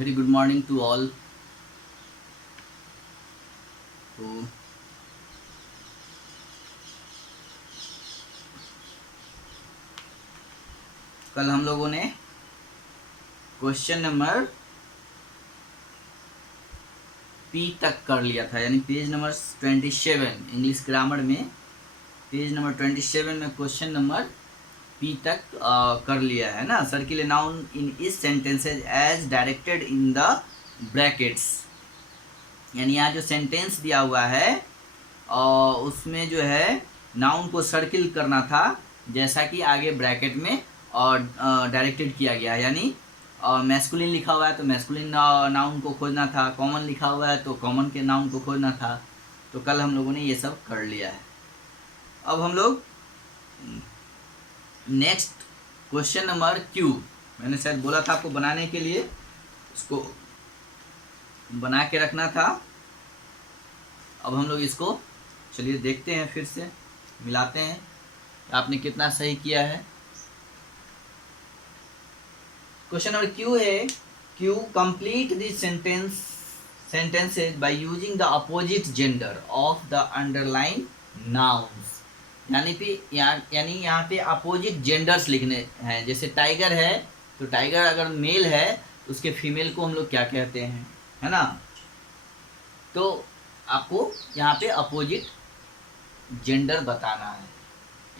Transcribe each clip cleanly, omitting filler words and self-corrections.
Very good morning to all. तो कल हम लोगों ने क्वेश्चन नंबर पी तक कर लिया था, यानी पेज नंबर 27 इंग्लिश ग्रामर में पेज नंबर 27 में क्वेश्चन नंबर पी तक कर लिया है ना। Circle A noun in this sentences as directed in the brackets, यानी यहाँ जो सेंटेंस दिया हुआ है उसमें जो है नाउन को सर्किल करना था, जैसा कि आगे ब्रैकेट में और डायरेक्टेड किया गया है। यानी मैस्कुलिन लिखा हुआ है तो मैस्कुलिन नाउन को खोजना था, कॉमन लिखा हुआ है तो कॉमन के नाउन को खोजना था। तो कल हम लोगों ने ये सब कर लिया है। अब हम लोग नेक्स्ट क्वेश्चन नंबर क्यू, मैंने शायद बोला था आपको बनाने के लिए, उसको बना के रखना था। अब हम लोग इसको चलिए देखते हैं, फिर से मिलाते हैं आपने कितना सही किया है। क्वेश्चन नंबर क्यू है, Q complete this sentences by using the opposite gender of the underlined nouns। यानी यहाँ पे अपोजिट जेंडर्स लिखने हैं। जैसे टाइगर है तो टाइगर अगर मेल है तो उसके फीमेल को हम लोग क्या कहते हैं, है ना। तो आपको यहाँ पे अपोजिट जेंडर बताना है,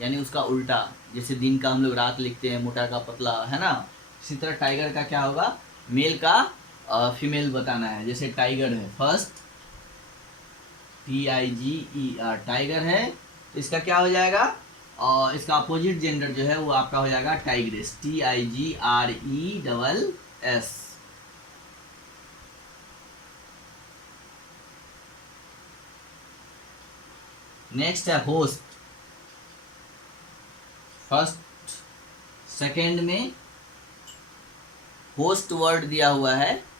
यानी उसका उल्टा। जैसे दिन का हम लोग रात लिखते हैं, मोटा का पतला, है ना। इसी तरह टाइगर का क्या होगा, मेल का फीमेल बताना है। जैसे टाइगर है, फर्स्ट TIGER टाइगर है, तो इसका क्या हो जाएगा, और इसका अपोजिट जेंडर जो है वो आपका हो जाएगा टाइग्रेस, TIGRESS। नेक्स्ट है होस्ट, फर्स्ट सेकेंड में होस्ट वर्ड दिया हुआ है।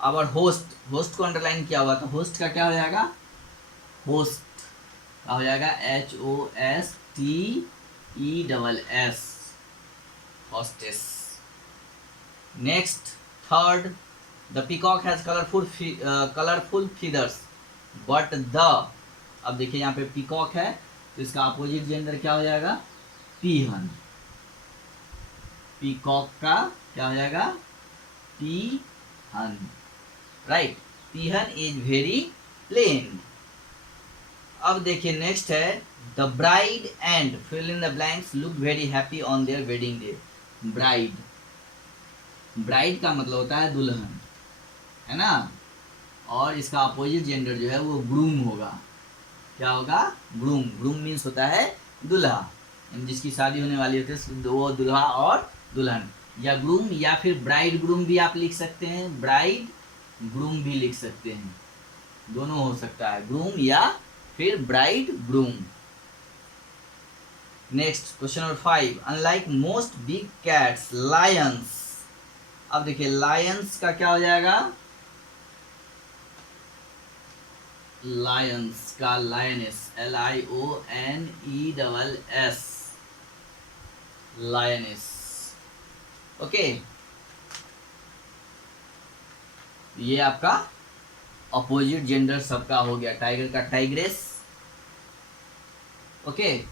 अब होस्ट को अंडरलाइन किया हुआ, तो होस्ट का क्या हो जाएगा, होस्ट का हो जाएगा HOSTESS, hostess. Next third, the peacock has colourful feathers but the, अब देखिए यहाँ पे पीकॉक है तो इसका अपोजिट जेंडर क्या हो जाएगा, पीहन। पीकॉक का क्या हो जाएगा, पीहन, राइट। पीहन इज वेरी प्लेन। अब देखिए नेक्स्ट है, the bride and fill in the blanks look very happy on their wedding day. Bride, bride का मतलब होता है दुल्हन, है ना, और इसका अपोजिट जेंडर जो है वो ग्रूम होगा। क्या होगा, ग्रूम। ग्रूम मीन्स होता है दूल्हा, जिसकी शादी होने वाली होती है वो दूल्हा और दुल्हन, या ग्रूम या फिर ब्राइड ग्रूम भी आप लिख सकते हैं, ब्राइड ग्रूम भी लिख सकते हैं, दोनों हो सकता है, ग्रूम या फिर bride groom. Next question number 5, unlike most big cats Lions. अब देखिए लायंस का क्या हो जाएगा, लायंस का लायनेस, LIONESS, लायनेस। ओके, ये आपका अपोजिट जेंडर सबका हो गया। टाइगर का टाइग्रेस, ओके,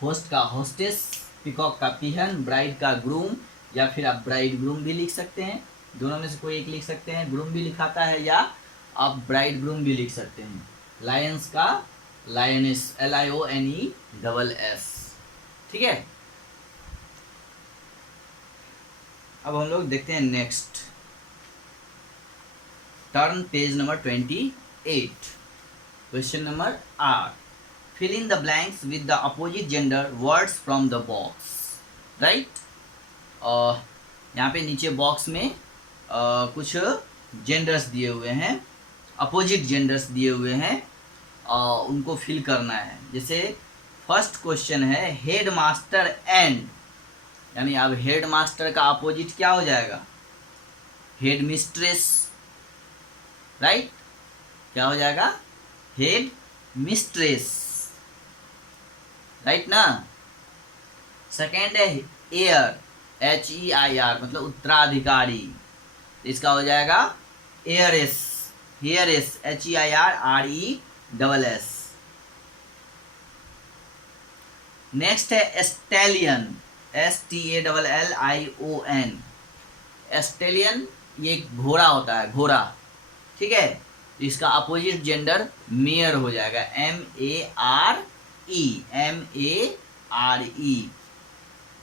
होस्ट का होस्टेस, पीकॉक का पीहन, ब्राइड का ग्रूम, या फिर आप ब्राइड ग्रूम भी लिख सकते हैं, दोनों में से कोई एक लिख सकते हैं, ग्रूम भी लिखाता है, या आप ब्राइड ग्रूम भी लिख सकते हैं। लायंस का लायनेस, LIONESS, ठीक है। अब हम लोग देखते हैं next, turn page number 28, question number R, fill in the blanks with the opposite gender words from the box, right। यहाँ पे नीचे बॉक्स में कुछ जेंडर्स दिए हुए हैं, अपोजिट जेंडर्स दिए हुए हैं, उनको फिल करना है। जैसे फर्स्ट क्वेश्चन है, हेड मास्टर एंड, यानी अब हेड मास्टर का अपोजिट क्या हो जाएगा, हेड मिस्ट्रेस, राइट। क्या हो जाएगा, हेड मिस्ट्रेस, राइट ना। सेकेंड है एयर, HEIR, मतलब उत्तराधिकारी, इसका हो जाएगा एयरएस, हेयरएस, HEIRRESS। नेक्स्ट है स्टैलियन, STALLION। स्टैलियन ये एक घोड़ा होता है, घोड़ा, ठीक है। इसका अपोजिट जेंडर मेयर हो जाएगा, MARE।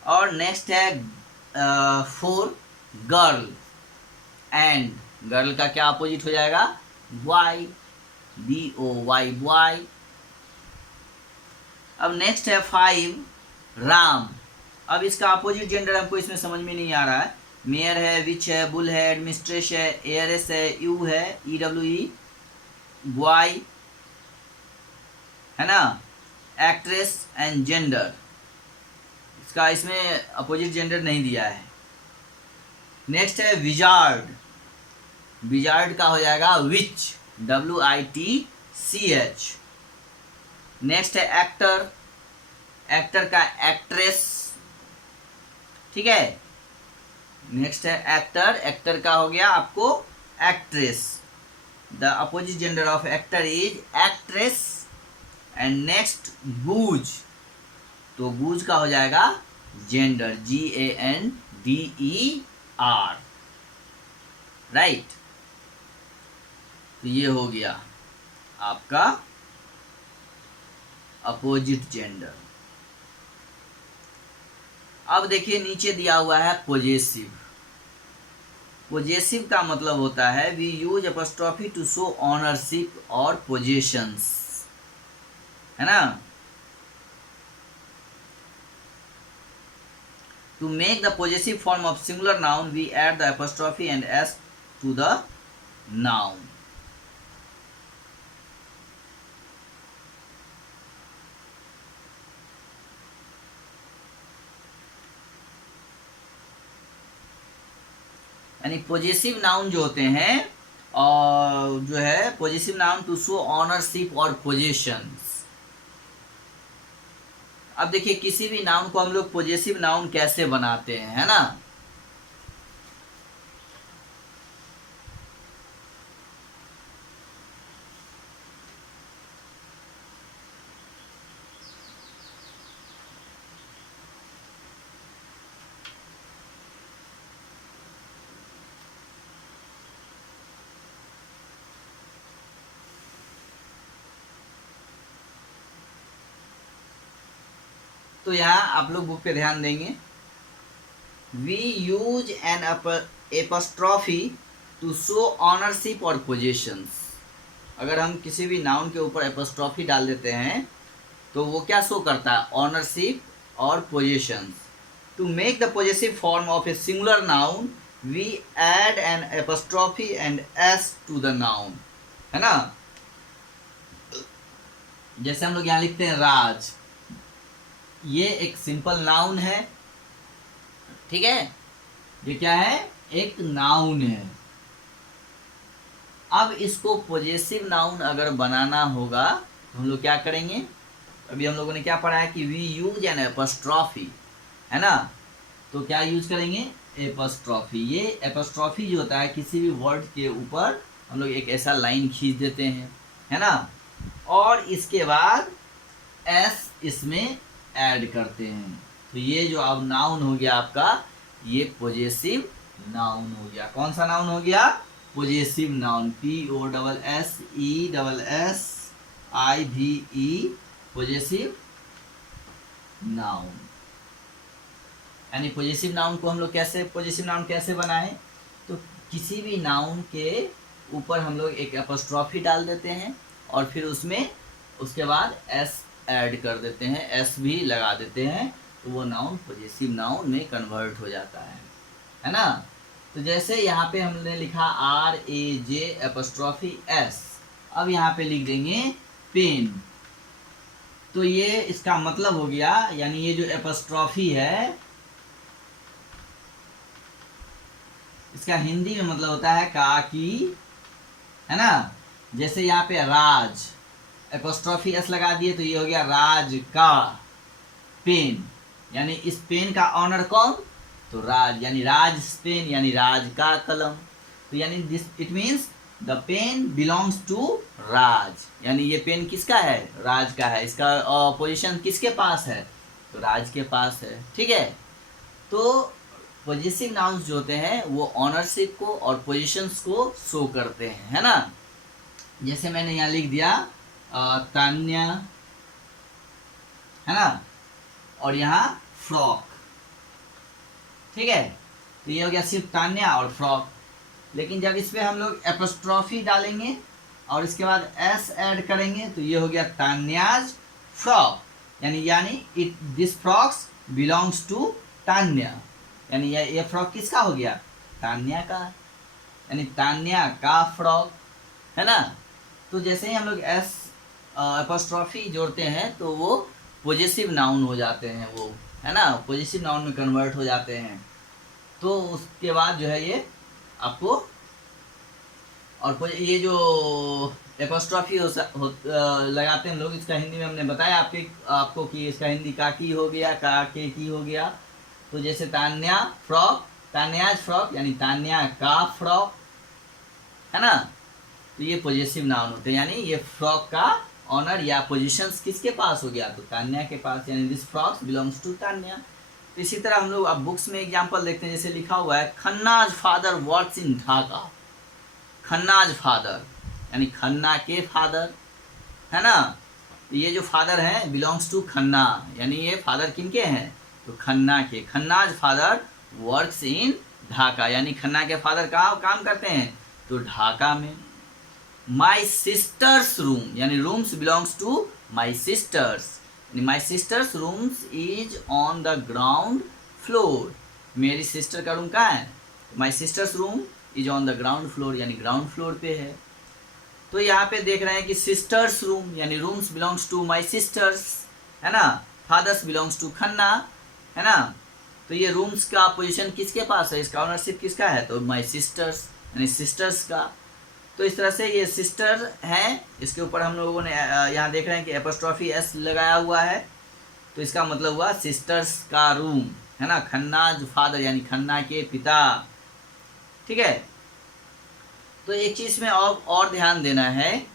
और नेक्स्ट है 4 गर्ल, एंड गर्ल का क्या अपोजिट हो जाएगा, बॉय, BOY, बॉय। अब नेक्स्ट है 5 राम। अब इसका अपोजिट जेंडर हमको इसमें समझ में नहीं आ रहा है। मेयर है, विच है, बुल है, एडमिनिस्ट्रेश है, एयरएस है, यू है, EWE, बॉय, है ना, एक्ट्रेस एंड जेंडर। इसका इसमें अपोजिट जेंडर नहीं दिया है। नेक्स्ट है विजार्ड, विजार्ड का हो जाएगा विच, WITCH। नेक्स्ट है एक्टर, एक्टर का एक्ट्रेस, ठीक है। नेक्स्ट है एक्टर, एक्टर का हो गया आपको actress. The opposite gender of actor is actress. And next booze, तो बूज का हो जाएगा जेंडर, GANDER, राइट। तो ये हो गया आपका अपोजिट जेंडर। अब देखिए नीचे दिया हुआ है पोजेसिव। पोजेसिव का मतलब होता है we use apostrophe to show ownership और पोजेशंस, है ना। To make the possessive form of singular noun we add the apostrophe and s to the noun. यानी पॉजिटिव नाउन जो होते हैं और जो है positive noun to show ownership और पोजीशंस। अब देखिए किसी भी नाउन को हम लोग पॉजिटिव नाउन कैसे बनाते हैं, है ना। तो यहाँ आप लोग बुक पे ध्यान देंगे। We use an apostrophe to show ownership और पोजीशंस। अगर हम किसी भी नाउन के ऊपर एपोस्ट्रॉफी डाल देते हैं तो वो क्या शो करता है, ऑनरशिप और positions. To make the positive form of a singular noun we add an apostrophe and s to the noun, है ना। जैसे हम लोग यहाँ लिखते हैं राज, ये एक सिंपल नाउन है, ठीक है। ये क्या है, एक नाउन है। अब इसको पॉजिटिव नाउन अगर बनाना होगा तो हम लोग क्या करेंगे, अभी हम लोगों ने क्या पढ़ा है कि वी यूज एन एपोस्ट्रॉफी, है ना। तो क्या यूज करेंगे, एपोस्ट्रॉफी। ये एपोस्ट्रॉफी जो होता है किसी भी वर्ड के ऊपर हम लोग एक ऐसा लाइन खींच देते हैं, है ना, और इसके बाद एस इसमें ऐड करते हैं। तो ये जो अब नाउन हो गया आपका, ये पॉजिटिव नाउन हो गया। कौन सा नाउन हो गया, positive noun, POSSESSIVE, positive noun. यानी पॉजिटिव नाउन को हम लोग कैसे, पॉजिटिव नाउन कैसे बनाएं, तो किसी भी नाउन के ऊपर हम लोग एक एपोस्ट्रॉफी डाल देते हैं और फिर उसमें उसके बाद एस ऐड कर देते हैं, एस भी लगा देते हैं, तो वो नाउन पॉजिटिव नाउन में कन्वर्ट हो जाता है ना। तो जैसे यहाँ पे हमने लिखा RAJ''S, अब यहाँ पे लिख देंगे पेन। तो ये इसका मतलब हो गया, यानी ये जो एपोस्ट्रॉफी है इसका हिंदी में मतलब होता है काकी, है ना। जैसे यहाँ पे राज, एपोस्ट्रॉफी एस लगा दिए तो ये हो गया राज का पेन, यानी इस पेन का ऑनर कौन, तो राज, यानी राज पेन, यानी राज का कलम। तो यानी this it means the pen belongs to Raj, यानी ये पेन किसका है, राज का है। इसका पोजीशन किसके पास है, तो राज के पास है। ठीक है, तो पॉजिटिव नाउन्स जो होते हैं वो ऑनरशिप को और पोजीशंस को शो करते हैं, है ना। जैसे मैंने यहाँ लिख दिया तान्या, है ना, और यहाँ फ्रॉक। ठीक है, तो ये हो गया सिर्फ तान्या और फ्रॉक। लेकिन जब इस पे हम लोग एपोस्ट्रॉफी डालेंगे और इसके बाद एस ऐड करेंगे तो ये हो गया तान्याज फ्रॉक, यानी it this frocks belongs to Tanya, यानी ये फ्रॉक किसका हो गया, तान्या का, यानी तान्या का फ्रॉक, है ना। तो जैसे ही हम लोग एस एपोस्ट्रॉफी जोड़ते हैं तो वो पॉजिटिव नाउन हो जाते हैं, वो, है ना, पॉजिटिव नाउन में कन्वर्ट हो जाते हैं। तो उसके बाद जो है ये आपको, और ये जो एपोस्ट्रॉफी लगाते हैं लोग, इसका हिंदी में हमने बताया आपको कि इसका हिंदी काकी हो गया, काके की हो गया। तो जैसे तान्या फ्रॉक, तान्याज फ्रॉक, यानी तान्या का फ्रॉक, है ना। तो ये पॉजिटिव नाउन होते हैं, यानी ये फ्रॉक का ऑनर या पोजीशंस किसके पास हो गया, तो तान्या के पास, यानी this frocks belongs to Tanya. तो इसी तरह हम लोग अब बुक्स में एग्जाम्पल देखते हैं। जैसे लिखा हुआ है Khanna's father works in Dhaka, Khanna's father यानी खन्ना के फादर, है ना। तो ये जो फादर हैं बिलोंग्स टू खन्ना, यानी ये फादर किनके हैं, तो खन्ना के। Khanna's father works in Dhaka, यानी खन्ना के फादर कहाँ काम करते हैं, तो ढाका में। माई सिस्टर्स रूम, यानी rooms belongs to my sisters, my sisters' rooms is on the ground floor, मेरी सिस्टर का रूम कहाँ है, my sisters' room is on the ground floor, यानी ग्राउंड फ्लोर पे है। तो यहाँ पे देख रहे हैं कि सिस्टर्स रूम, यानी rooms belongs to my sisters, है ना, फादर्स बिलोंग्स टू खन्ना, है ना। तो ये रूम्स का पोजीशन किसके पास है, इसका ऑनरशिप किसका है, तो माई सिस्टर्स, यानी सिस्टर्स का। तो इस तरह से ये सिस्टर हैं, इसके ऊपर हम लोगों ने यहाँ देख रहे हैं कि एपोस्ट्रॉफी एस लगाया हुआ है, तो इसका मतलब हुआ सिस्टर्स का रूम, है ना। खन्नाज फादर यानी खन्ना के पिता। ठीक है, तो एक चीज में और ध्यान देना है।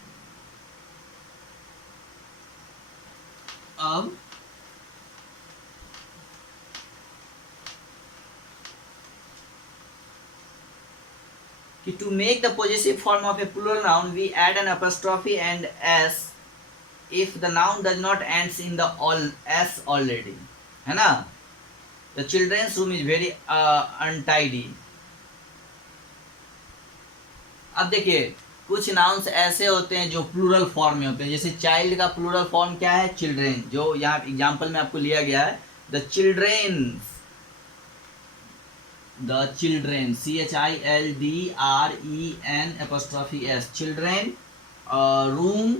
अब कि to make the possessive form of a plural noun we add an apostrophe and s if the noun does not ends in the s already, है ना। The children's room is very untidy। अब देखिए कुछ nouns ऐसे होते हैं जो plural form में होते हैं। जैसे चाइल्ड का प्लूरल फॉर्म क्या है, चिल्ड्रेन, जो यहाँ एग्जाम्पल में आपको लिया गया है, the children's, the children, CHILDREN apostrophe S, children, room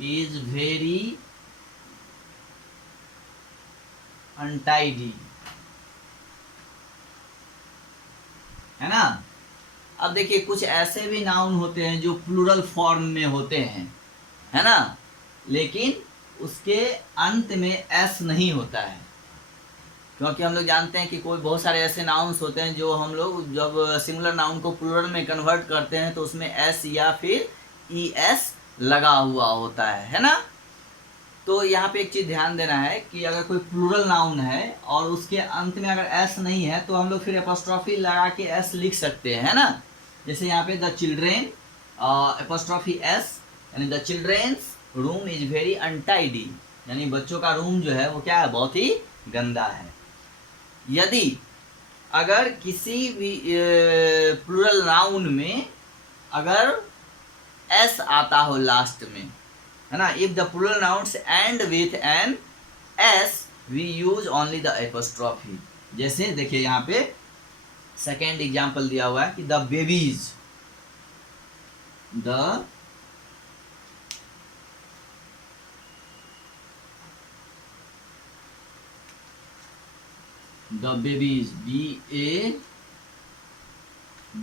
is very untidy, है ना। अब देखिए कुछ ऐसे भी नाउन होते हैं जो प्लूरल फॉर्म में होते हैं, है ना, लेकिन उसके अंत में एस नहीं होता है, क्योंकि हम लोग जानते हैं कि कोई बहुत सारे ऐसे नाउन्स होते हैं जो हम लोग जब सिंगुलर नाउन को प्लूरल में कन्वर्ट करते हैं तो उसमें एस या फिर ES लगा हुआ होता है ना। तो यहाँ पे एक चीज़ ध्यान देना है कि अगर कोई प्लूरल नाउन है और उसके अंत में अगर एस नहीं है तो हम लोग फिर एपोस्ट्रॉफी लगा के एस लिख सकते हैं, है ना। जैसे यहाँ पे द चिल्ड्रेन एपोस्ट्रॉफी एस, यानी the children's room is very untidy, यानी बच्चों का रूम जो है वो क्या है, बहुत ही गंदा है। यदि अगर किसी भी प्लूरल नाउन में अगर एस आता हो लास्ट में, है ना, if the plural nouns end with an s we use only the apostrophe. जैसे देखिए यहाँ पे सेकेंड एग्जाम्पल दिया हुआ है कि the babies, the babies,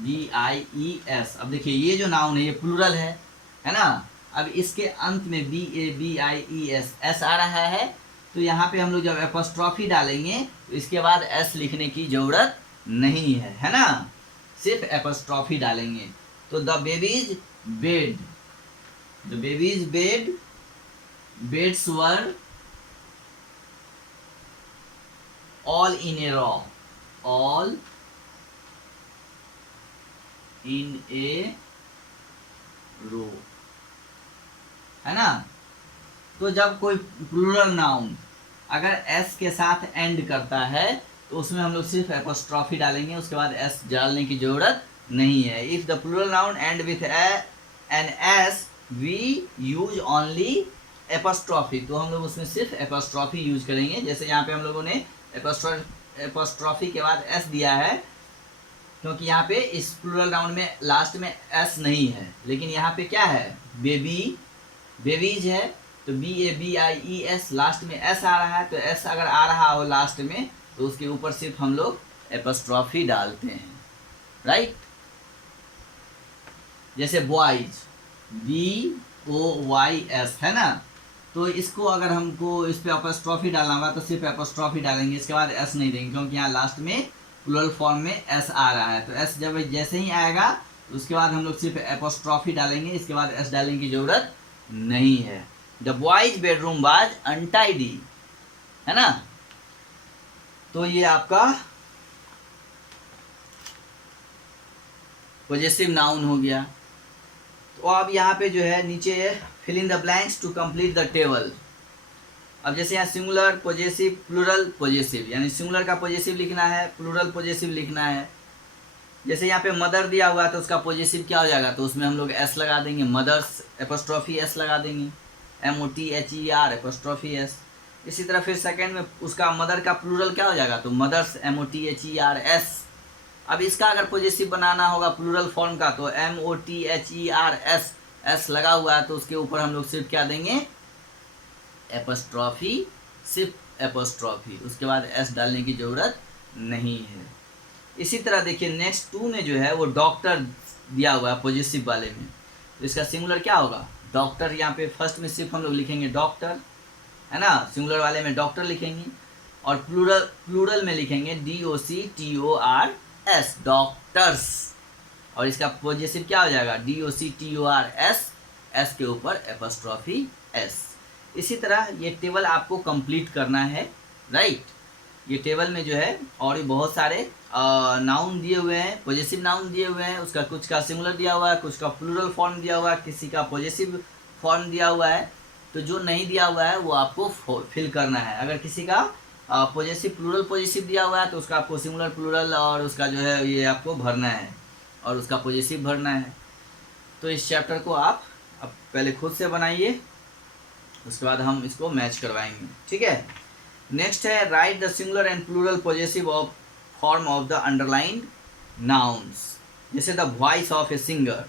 BABIES। अब देखिए ये जो नाउन है ये प्लूरल है ना। अब इसके अंत में BABIES एस आ रहा है, तो यहाँ पे हम लोग जब एपोस्ट्रॉफी डालेंगे तो इसके बाद एस लिखने की जरूरत नहीं है ना। सिर्फ एपोस्ट्रॉफी डालेंगे। तो the babies' bed, the babies' bed, beds were all in a row, all in a row, है ना। तो जब कोई प्लूरल नाउन अगर एस के साथ एंड करता है तो उसमें हम लोग सिर्फ एपोस्ट्रॉफी डालेंगे, उसके बाद एस डालने की जरूरत नहीं है। If the plural noun end with an s we use only apostrophe, तो हम लोग उसमें सिर्फ एपोस्ट्रॉफी यूज करेंगे। जैसे यहाँ पे हम लोगों ने एपोस्ट्रॉफी के बाद एस दिया है, क्योंकि यहाँ पे इस प्लूरल नाउन में लास्ट में एस नहीं है, लेकिन यहाँ पे क्या है, बेबी, बेबीज है, तो BABIES लास्ट में एस आ रहा है, तो एस अगर आ रहा हो लास्ट में तो उसके ऊपर सिर्फ हम लोग एपोस्ट्रॉफी डालते हैं, राइट। जैसे बॉयज BOYS है ना, तो इसको अगर हमको इस पे एपोस्ट्रॉफी डालना होगा तो सिर्फ एपोस्ट्रॉफी डालेंगे, इसके बाद एस नहीं देंगे, क्योंकि यहाँ लास्ट में प्लूरल फॉर्म में एस आ रहा है। तो एस जब जैसे ही आएगा तो उसके बाद हम लोग सिर्फ एपोस्ट्रॉफी डालेंगे, इसके बाद एस डालने की जरूरत नहीं है। The boys bedroom was untidy, है ना। तो ये आपका पॉजेसिव नाउन हो गया। तो अब यहाँ पे जो है नीचे fill in the blanks to complete the table. अब जैसे यहाँ सिंगुलर पॉजेसिव प्लूरल पॉजेसिव, यानी सिंगुलर का पॉजेसिव लिखना है, प्लूरल पॉजेसिव लिखना है। जैसे यहाँ पे मदर दिया हुआ है तो उसका पॉजेसिव क्या हो जाएगा, तो उसमें हम लोग एस लगा देंगे, मदर्स एपोस्ट्रॉफी एस लगा देंगे, MOTHER एपोस्ट्रॉफी एस। इसी तरह फिर सेकंड में उसका मदर का प्लूरल क्या हो जाएगा, तो मदर्स MOTHER एस। अब इसका अगर पॉजेसिव बनाना होगा प्लूरल फॉर्म का तो MOTHER एस, एस लगा हुआ है तो उसके ऊपर हम लोग सिर्फ क्या देंगे, एपोस्ट्रॉफी, सिर्फ एपोस्ट्रॉफी, उसके बाद एस डालने की जरूरत नहीं है। इसी तरह देखिए नेक्स्ट 2 में जो है वो डॉक्टर दिया हुआ है पॉजेसिव वाले में, तो इसका सिंगुलर क्या होगा, डॉक्टर। यहाँ पे फर्स्ट में सिर्फ हम लोग लिखेंगे डॉक्टर, है ना, सिंगुलर वाले में डॉक्टर लिखेंगे, और प्लूरल में लिखेंगे DOCTORS, डॉक्टर्स, और इसका पॉजेसिव क्या हो जाएगा, DOCTORS, एस के ऊपर एपोस्ट्रॉफी एस। इसी तरह ये टेबल आपको कंप्लीट करना है, राइट। ये टेबल में जो है और भी बहुत सारे नाउन दिए हुए हैं, पॉजेसिव नाउन दिए हुए हैं, उसका कुछ का सिंगुलर दिया हुआ है, कुछ का प्लूरल फॉर्म दिया हुआ है, किसी का पॉजेसिव फॉर्म दिया हुआ है। तो जो नहीं दिया हुआ है वो आपको फिल करना है। अगर किसी का पॉजेसिव प्लूरल पॉजेसिव दिया हुआ है तो उसका आपको सिंगुलर प्लूरल और उसका जो है ये आपको भरना है, और उसका पॉजेसिव भरना है। तो इस चैप्टर को आप अब पहले खुद से बनाइए, उसके बाद हम इसको मैच करवाएंगे, ठीक है। नेक्स्ट है write the singular and plural possessive of form of the underlined nouns. जैसे the voice of a singer,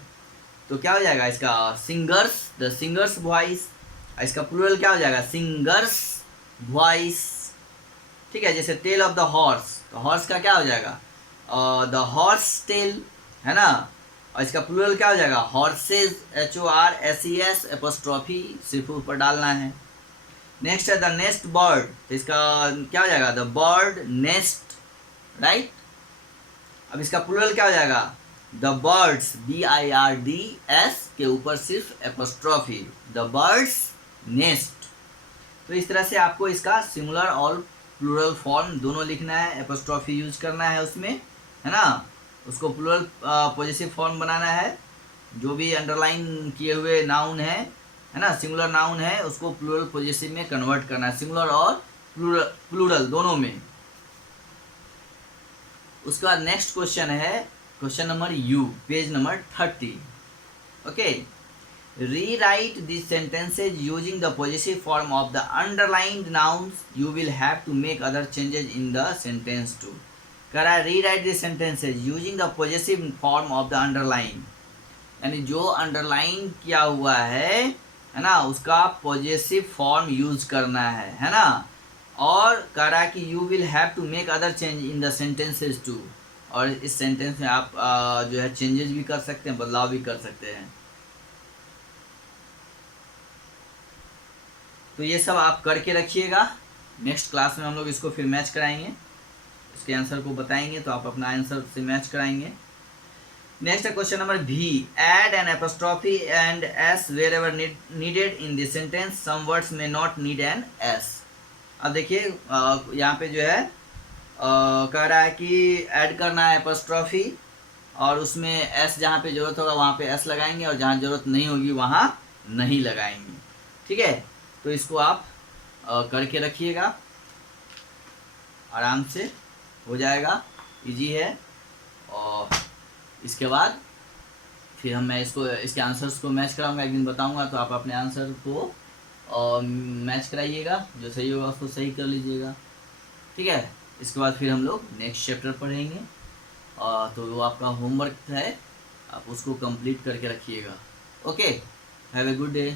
तो क्या हो जाएगा इसका, सिंगर्स, द सिंगर्स वॉइस। इसका प्लूरल क्या हो जाएगा, सिंगर्स वॉइस, ठीक है। जैसे टेल ऑफ द हॉर्स, तो हॉर्स का क्या हो जाएगा, द हॉर्स टेल, है ना। और इसका प्लूरल क्या हो जाएगा, हॉर्सेज, HORSES एपोस्ट्रॉफी सिर्फ ऊपर डालना है। नेक्स्ट है द नेस्ट बर्ड, तो इसका क्या हो जाएगा, द बर्ड नेस्ट, राइट। अब इसका प्लूरल क्या हो जाएगा, द बर्ड्स, BIRDS के ऊपर सिर्फ एपोस्ट्रॉफी, द बर्ड्स नेस्ट। तो इस तरह से आपको इसका सिंगुलर और प्लूरल फॉर्म दोनों लिखना है, एपोस्ट्रॉफी यूज करना है उसमें, है ना। उसको प्लूरल पॉजेसिव फॉर्म बनाना है। जो भी अंडरलाइन किए हुए नाउन है ना, सिंगुलर नाउन है, उसको प्लूरल पॉजेसिव में कन्वर्ट करना है, सिंगुलर और प्लूरल दोनों में। उसके बाद नेक्स्ट क्वेश्चन है question number U, page number 30। Okay, rewrite this sentences using the possessive form of the underlined nouns, you will have to make other changes in the sentence too. कह रहा है rewrite this sentences using the possessive form of the underline, यानी जो underline किया हुआ है ना, उसका पॉजेसिव फॉर्म यूज करना है ना। और कह रहा है कि you will have to make other change in the sentences too, और इस सेंटेंस में आप जो है चेंजेस भी कर सकते हैं, बदलाव भी कर सकते हैं। तो ये सब आप करके रखिएगा, नेक्स्ट क्लास में हम लोग इसको फिर मैच कराएंगे, इसके आंसर को बताएंगे तो आप अपना आंसर से मैच कराएंगे। नेक्स्ट क्वेश्चन नंबर भी, add an apostrophe and s wherever needed in this sentence, some words may not need an s. अब देखिए यहाँ पे जो है कह रहा है कि ऐड करना है एपोस्ट्रॉफी और उसमें एस जहाँ पे जरूरत होगा वहाँ पे एस लगाएंगे और जहाँ जरूरत नहीं होगी वहाँ नहीं लगाएंगे। ठीक है, तो इसको आप करके रखिएगा, आराम से हो जाएगा, इजी है। और इसके बाद फिर मैं इसके आंसर्स को मैच कराऊंगा, एक दिन बताऊंगा, तो आप अपने आंसर को मैच कराइएगा, जो सही होगा उसको सही कर लीजिएगा। ठीक है, इसके बाद फिर हम लोग नेक्स्ट चैप्टर पढ़ेंगे, तो वो आपका होमवर्क है, आप उसको कंप्लीट करके रखिएगा। Okay, have a good day.